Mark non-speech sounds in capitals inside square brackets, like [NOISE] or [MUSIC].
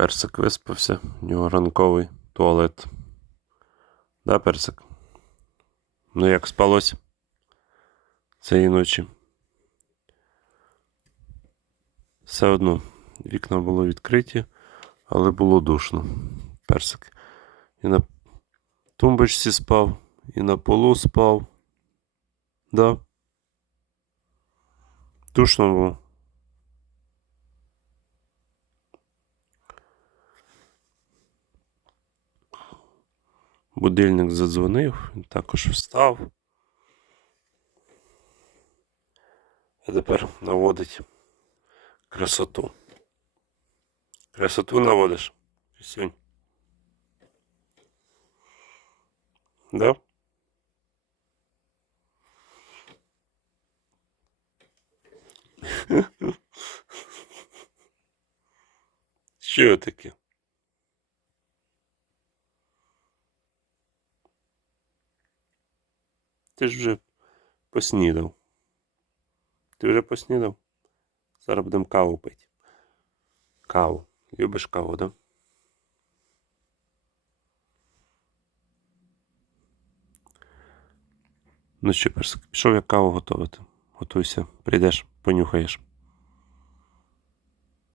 Персик виспався, у нього ранковий туалет. Да, персик? Ну як спалось цієї ночі? Все одно вікна було відкриті, але було душно. Персик. І на тумбочці спав, і на полу спав. Да. Душно було. Будильник задзвонив, він також встав. А тепер наводить красоту. Красоту наводиш. Сьогодні. Да? [LAUGHS] Що таке? Ти ж вже поснідав. Ти вже поснідав? Зараз будемо каву пити. Каву. Любиш каву, да? Ну що, пішов я каву готувати. Готуйся, прийдеш, понюхаєш.